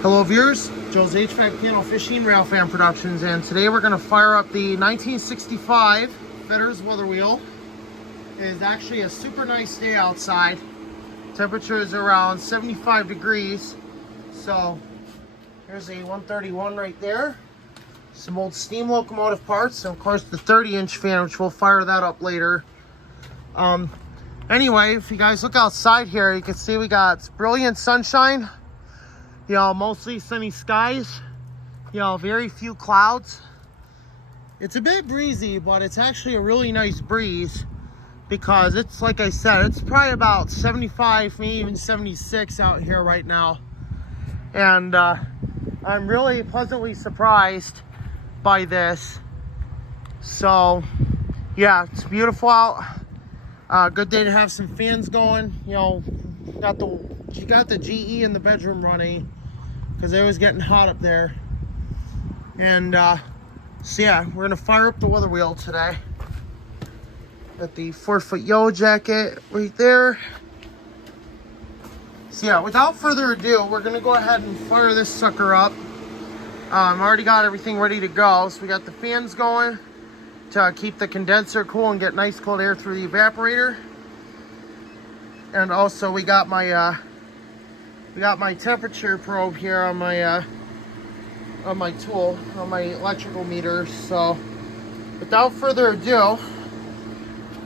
Hello viewers, Joe's HVAC Panel Fishing Rail Fan Productions, and today we're going to fire up the 1965 Fetters Weather Wheel. It is actually a super nice day outside. Temperature is around 75 degrees. So here's a 131 right there. Some old steam locomotive parts, and of course the 30-inch fan, which we'll fire that up later. Anyway, if you guys look outside here, you can see we got brilliant sunshine. You know, mostly sunny skies, you know, very few clouds. It's a bit breezy, but it's actually a really nice breeze because it's, like I said, it's probably about 75, maybe even 76 out here right now. And I'm really pleasantly surprised by this. So, yeah, it's beautiful out. Good day to have some fans going. You know, you got the GE in the bedroom running, because it was getting hot up there. And so yeah, we're gonna fire up the weather wheel today. Got the 4-foot yellow jacket right there. So yeah, without further ado, we're gonna go ahead and fire this sucker up. Already got everything ready to go. So we got the fans going to keep the condenser cool and get nice cold air through the evaporator. And also we got my temperature probe here on my tool, on my electrical meter. So without further ado,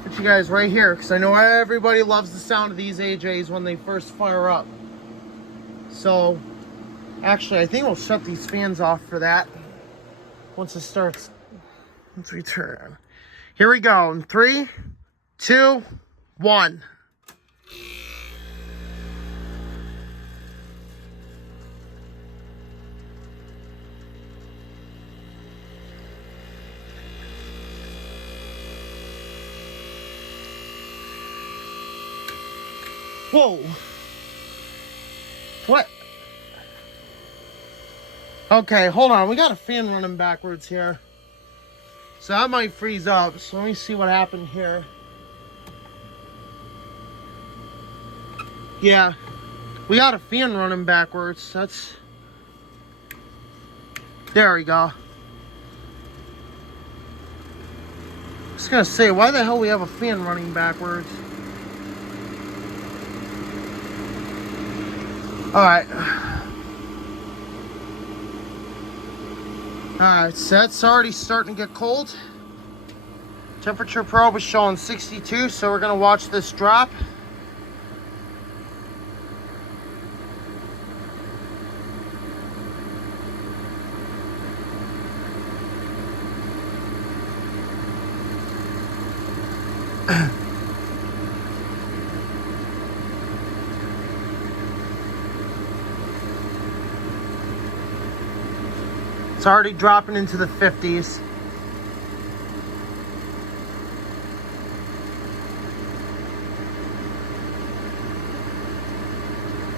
put you guys right here, because I know everybody loves the sound of these AJs when they first fire up. So actually, I think we'll shut these fans off for that once we turn. Here we go in 3, 2, 1. Whoa! What? Okay, hold on. We got a fan running backwards here. So that might freeze up. So let me see what happened here. Yeah. We got a fan running backwards. There we go. I was gonna say, why the hell we have a fan running backwards? Alright, so that's already starting to get cold. Temperature probe is showing 62, so we're going to watch this drop. It's already dropping into the 50s.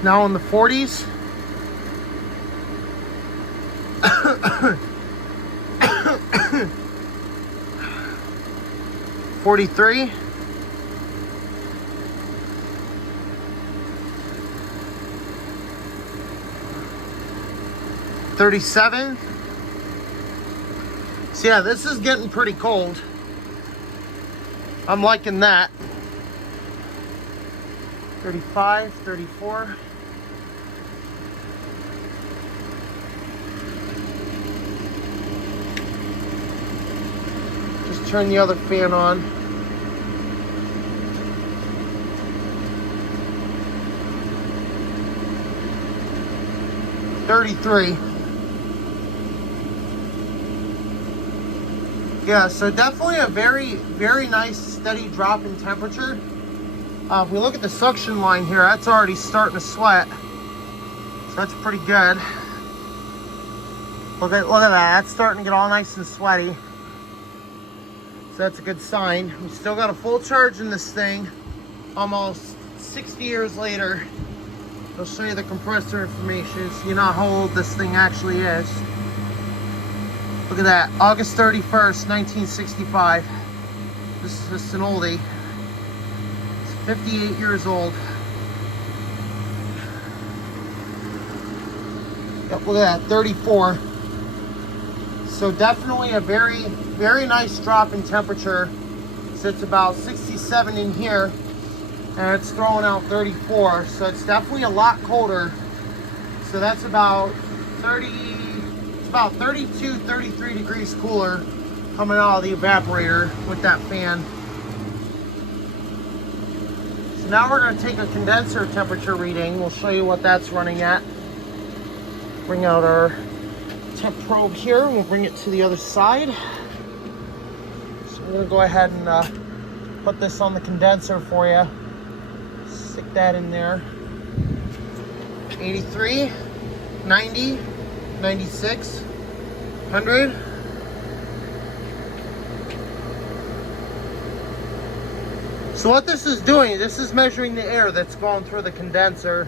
Now in the 40s. 43. 37. So yeah, this is getting pretty cold. I'm liking that. 35, 34. Just turn the other fan on. $33. Yeah, so definitely a very, very nice steady drop in temperature. If we look at the suction line here, that's already starting to sweat. So that's pretty good. Look at that, that's starting to get all nice and sweaty. So that's a good sign. We still got a full charge in this thing, almost 60 years later. I'll show you the compressor information so you know how old this thing actually is. Look at that, August 31st, 1965. This is just an oldie. It's 58 years old. Yep, look at that, 34. So definitely a very, very nice drop in temperature. So it's about 67 in here, and it's throwing out 34. So it's definitely a lot colder. So that's about 30, it's about 32, 33 degrees cooler coming out of the evaporator with that fan. So now we're going to take a condenser temperature reading. We'll show you what that's running at. Bring out our temp probe here. We'll bring it to the other side. So we're going to go ahead and put this on the condenser for you. Stick that in there. 83, 90, 96, 100. So what this is doing, this is measuring the air that's going through the condenser.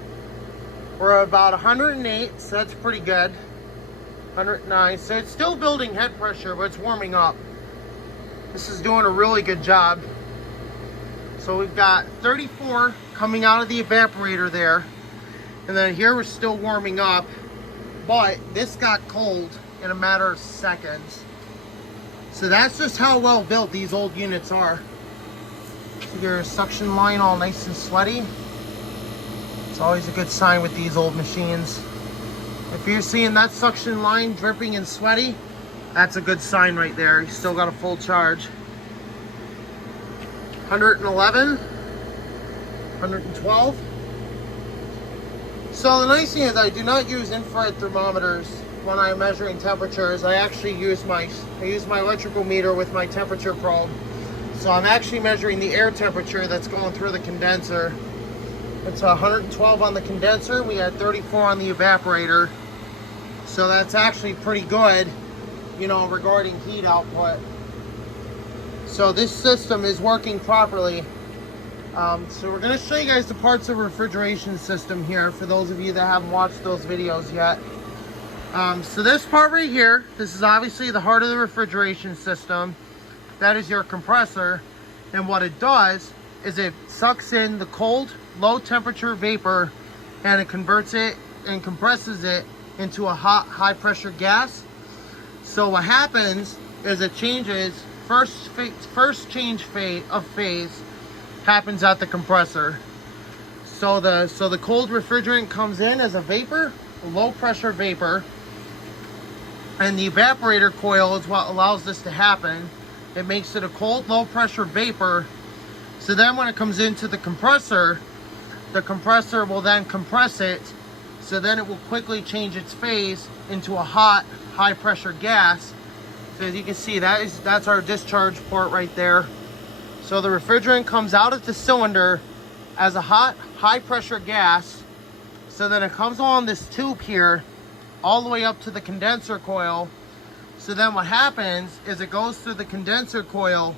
We're about 108, so that's pretty good. 109, so it's still building head pressure, but it's warming up. This is doing a really good job. So we've got 34 coming out of the evaporator there. And then here we're still warming up, but this got cold in a matter of seconds. So that's just how well built these old units are. Your suction line all nice and sweaty. It's always a good sign with these old machines. If you're seeing that suction line dripping and sweaty, that's a good sign right there. You still got a full charge. 111, 112. So the nice thing is I do not use infrared thermometers when I'm measuring temperatures. I actually use my electrical meter with my temperature probe. So I'm actually measuring the air temperature that's going through the condenser. It's 112 on the condenser. We had 34 on the evaporator. So that's actually pretty good, you know, regarding heat output. So this system is working properly. So we're going to show you guys the parts of the refrigeration system here for those of you that haven't watched those videos yet. So this part right here, this is obviously the heart of the refrigeration system. That is your compressor, and what it does is it sucks in the cold, low temperature vapor, and it converts it and compresses it into a hot, high pressure gas. So what happens is it changes, first change of phase happens at the compressor. So the cold refrigerant comes in as a vapor, a low pressure vapor, and the evaporator coil is what allows this to happen. It makes it a cold, low pressure vapor. So then when it comes into the compressor will then compress it. So then it will quickly change its phase into a hot, high pressure gas. So as you can see, that's our discharge port right there. So the refrigerant comes out of the cylinder as a hot, high pressure gas. So then it comes along this tube here, all the way up to the condenser coil. So then what happens is it goes through the condenser coil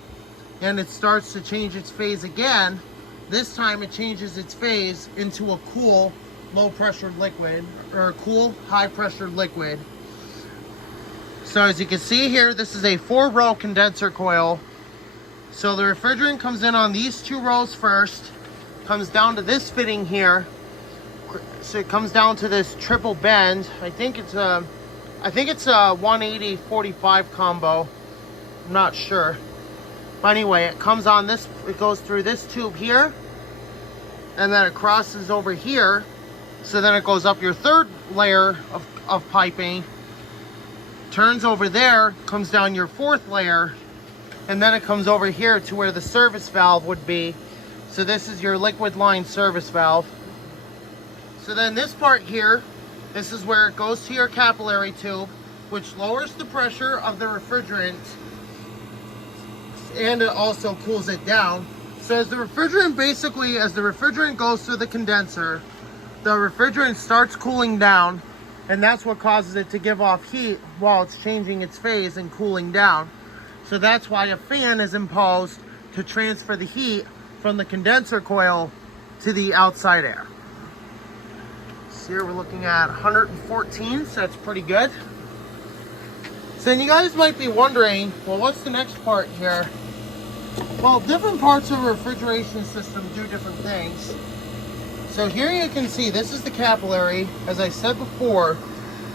and it starts to change its phase again. This time it changes its phase into a cool, low pressure liquid, or a cool, high pressure liquid. So as you can see here, this is a 4-row condenser coil. So the refrigerant comes in on these 2 rows first, comes down to this fitting here. So it comes down to this triple bend. I think it's a 180-45 combo. I'm not sure. But anyway, it comes on this, it goes through this tube here, and then it crosses over here. So then it goes up your 3rd layer of piping, turns over there, comes down your 4th layer, and then it comes over here to where the service valve would be. So this is your liquid line service valve. So then this part here, this is where it goes to your capillary tube, which lowers the pressure of the refrigerant, and it also cools it down. So as the refrigerant goes through the condenser, the refrigerant starts cooling down, and that's what causes it to give off heat while it's changing its phase and cooling down. So that's why a fan is imposed to transfer the heat from the condenser coil to the outside air. So here we're looking at 114, so that's pretty good. So then you guys might be wondering, well, what's the next part here? Well, different parts of a refrigeration system do different things. So here you can see, this is the capillary. As I said before,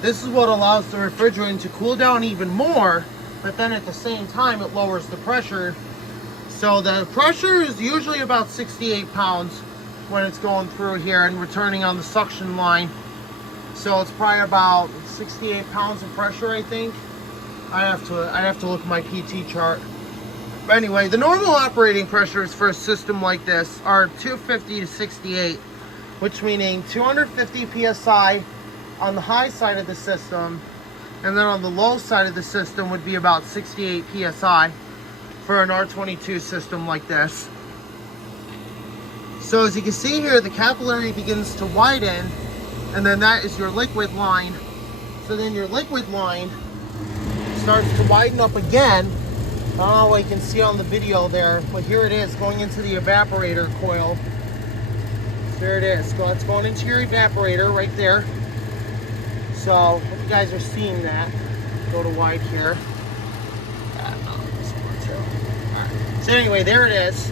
This is what allows the refrigerant to cool down even more, but then at the same time it lowers the pressure. So the pressure is usually about 68 pounds when it's going through here and returning on the suction line. So it's probably about 68 pounds of pressure, I think. I have to look at my PT chart. But anyway, the normal operating pressures for a system like this are 250 to 68, which meaning 250 psi on the high side of the system, and then on the low side of the system would be about 68 psi for an R22 system like this. So as you can see here, the capillary begins to widen, and then that is your liquid line. So then your liquid line starts to widen up again. I don't know what you can see on the video there, but here it is going into the evaporator coil. So there it is. So it's going into your evaporator right there. So I hope you guys are seeing that. Go to wide here. So anyway, there it is.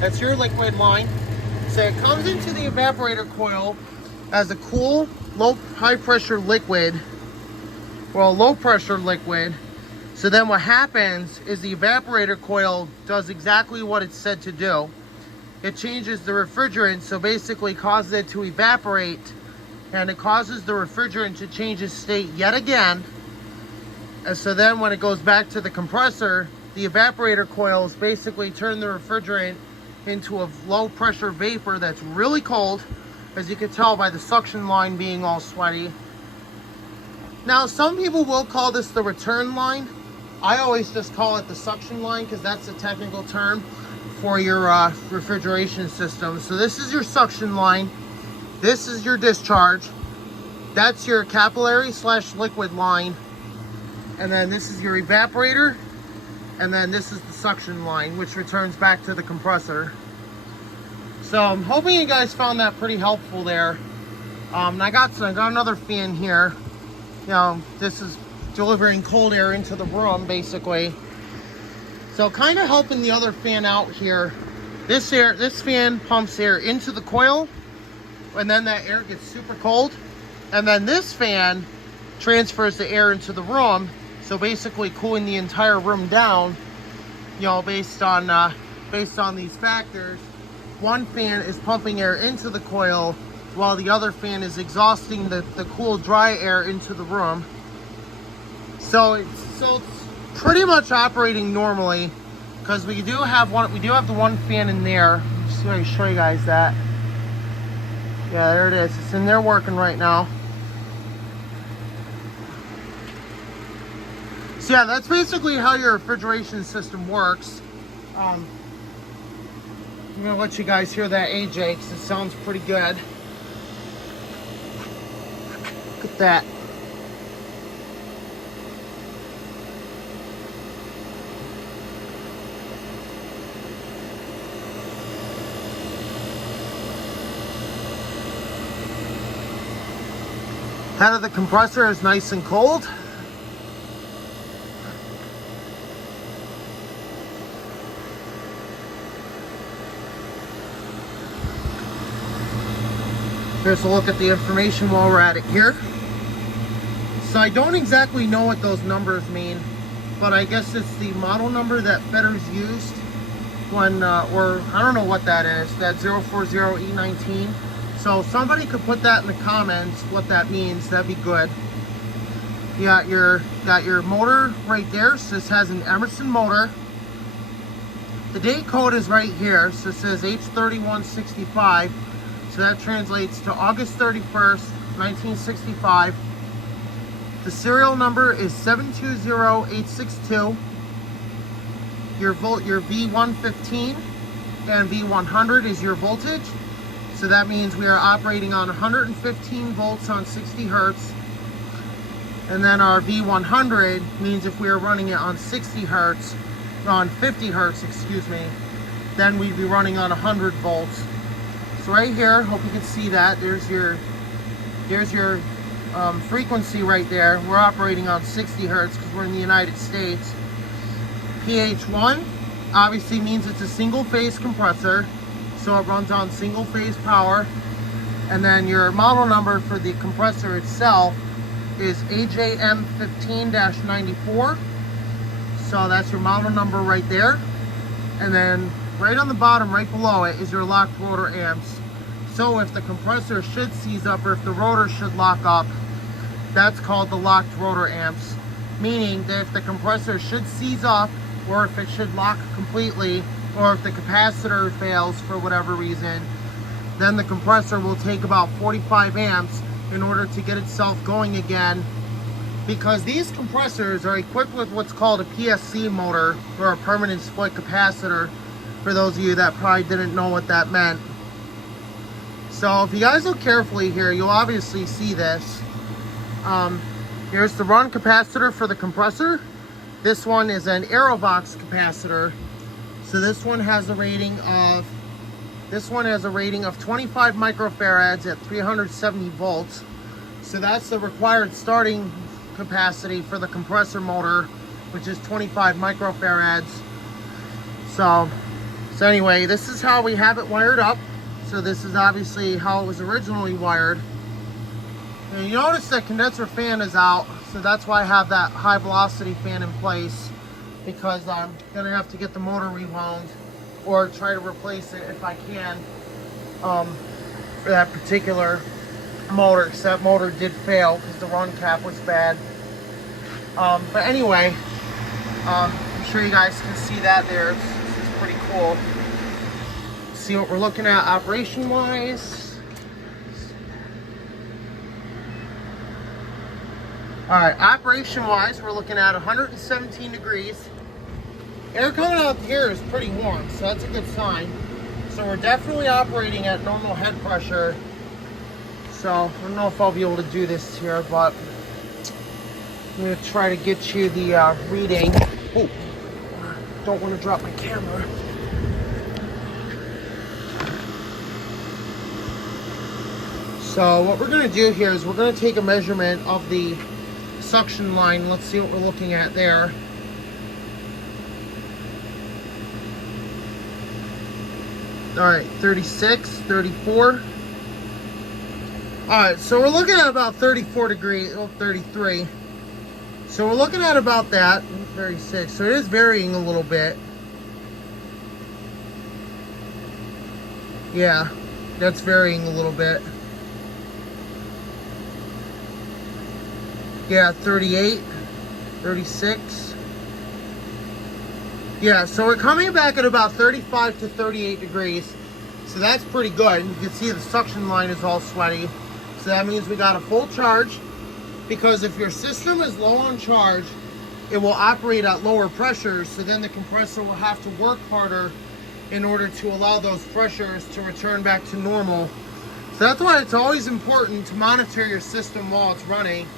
That's your liquid line. So it comes into the evaporator coil as a cool, high pressure liquid. Well, low pressure liquid. So then what happens is the evaporator coil does exactly what it's said to do. It changes the refrigerant, so basically causes it to evaporate, and it causes the refrigerant to change its state yet again. And so then when it goes back to the compressor, the evaporator coils basically turn the refrigerant into a low pressure vapor that's really cold, as you can tell by the suction line being all sweaty. Now, some people will call this the return line. I always just call it the suction line because that's a technical term for your refrigeration system. So this is your suction line. This is your discharge. That's your capillary / liquid line. And then this is your evaporator. And then this is the suction line, which returns back to the compressor. So I'm hoping you guys found that pretty helpful there. I got another fan here. You know, this is delivering cold air into the room, basically. So kind of helping the other fan out here. This fan pumps air into the coil, and then that air gets super cold. And then this fan transfers the air into the room, so basically cooling the entire room down, you know, based on these factors. One fan is pumping air into the coil, while the other fan is exhausting the cool, dry air into the room. So it's pretty much operating normally, because we do have the one fan in there. Just going to show you guys that. Yeah, there it is. It's in there working right now. So yeah, that's basically how your refrigeration system works. I'm gonna let you guys hear that AJ because it sounds pretty good. Look at that. Head of the compressor is nice and cold. Here's a look at the information while we're at it here. So I don't exactly know what those numbers mean, but I guess it's the model number that Fedder's used when, or I don't know what that is, that 040E19. So somebody could put that in the comments what that means. That'd be good. You got your motor right there. So this has an Emerson motor. The date code is right here. So it says H3165. So that translates to August 31st, 1965. The serial number is 720862. Your V115 and V100 is your voltage. So that means we are operating on 115 volts on 60 hertz. And then our V100 means if we are running it on 60 hertz, on 50 hertz, excuse me, then we'd be running on 100 volts. So right here, hope you can see that. There's your frequency right there. We're operating on 60 hertz because we're in the United States. PH1 obviously means it's a single phase compressor, so it runs on single phase power. And then your model number for the compressor itself is AJM15-94. So that's your model number right there. And then right on the bottom, right below it, is your locked rotor amps. So if the compressor should seize up, or if the rotor should lock up, that's called the locked rotor amps. Meaning that if the compressor should seize up, or if it should lock completely, or if the capacitor fails for whatever reason, then the compressor will take about 45 amps in order to get itself going again, because these compressors are equipped with what's called a PSC motor, or a permanent split capacitor, for those of you that probably didn't know what that meant. So if you guys look carefully here, you'll obviously see this. Here's the run capacitor for the compressor. This one is an Aerovox capacitor. So this one has a rating of 25 microfarads at 370 volts. So that's the required starting capacity for the compressor motor, which is 25 microfarads. So anyway, this is how we have it wired up. So this is obviously how it was originally wired. And you notice the condenser fan is out, so that's why I have that high velocity fan in place, because I'm gonna have to get the motor rewound or try to replace it if I can, for that particular motor, because that motor did fail because the run cap was bad. But anyway, I'm sure you guys can see that there. This is pretty cool. See what we're looking at operation wise. Alright, operation wise, we're looking at 117 degrees. Air coming out here is pretty warm, so that's a good sign. So we're definitely operating at normal head pressure. So I don't know if I'll be able to do this here, but I'm going to try to get you the reading. Oh, don't want to drop my camera. So what we're going to do here is we're going to take a measurement of the suction line. Let's see what we're looking at there. Alright, 36, 34. Alright, so we're looking at about 34 degrees, 33. So we're looking at about that, 36. So it is varying a little bit. Yeah, that's varying a little bit. Yeah, 38, 36. Yeah, so we're coming back at about 35 to 38 degrees. So that's pretty good. You can see the suction line is all sweaty. So that means we got a full charge. Because if your system is low on charge, it will operate at lower pressures. So then the compressor will have to work harder in order to allow those pressures to return back to normal. So that's why it's always important to monitor your system while it's running.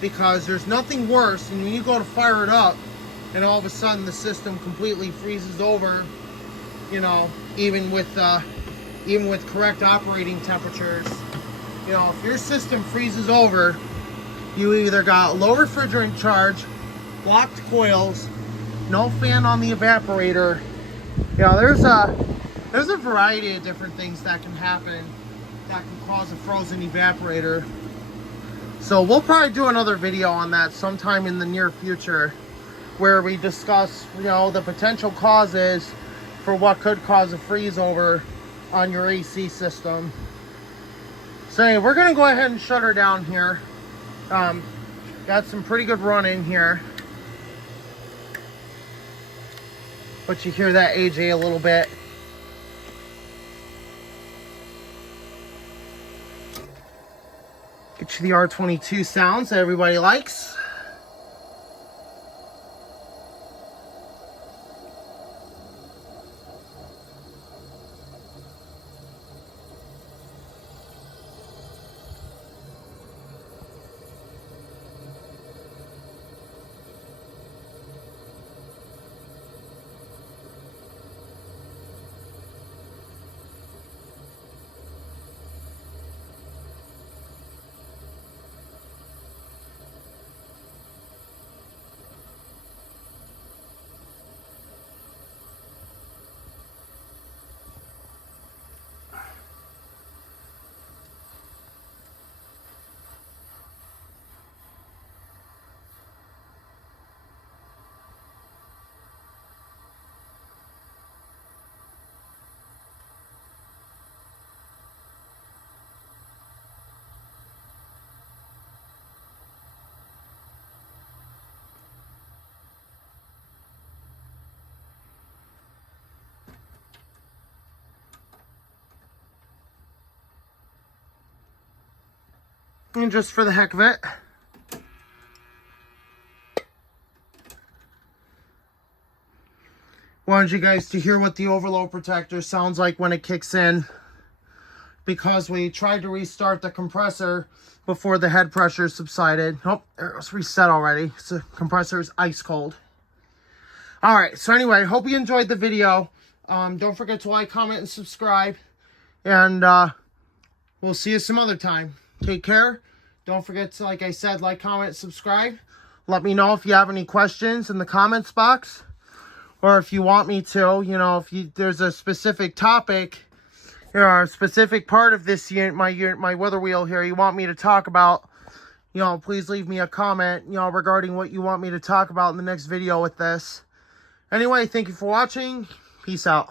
Because there's nothing worse than when you go to fire it up and all of a sudden the system completely freezes over, you know, even with correct operating temperatures. You know, if your system freezes over, you either got low refrigerant charge, blocked coils, no fan on the evaporator. You know, there's a variety of different things that can happen that can cause a frozen evaporator. So we'll probably do another video on that sometime in the near future, where we discuss, you know, the potential causes for what could cause a freeze over on your AC system. So anyway, we're gonna go ahead and shut her down here. Got some pretty good run in here, but you hear that AJ a little bit. Get you the R22 sounds that everybody likes. And just for the heck of it, wanted you guys to hear what the overload protector sounds like when it kicks in, because we tried to restart the compressor before the head pressure subsided. Oh, it was reset already. So the compressor is ice cold. All right, so anyway, hope you enjoyed the video. Don't forget to like, comment, and subscribe. And we'll see you some other time. Take care. Don't forget to, like I said, like, comment, subscribe. Let me know if you have any questions in the comments box. Or if you want me to, you know, if there's a specific topic, you know, a specific part of this unit, my weather wheel here, you want me to talk about, you know, please leave me a comment, you know, regarding what you want me to talk about in the next video with this. Anyway, thank you for watching. Peace out.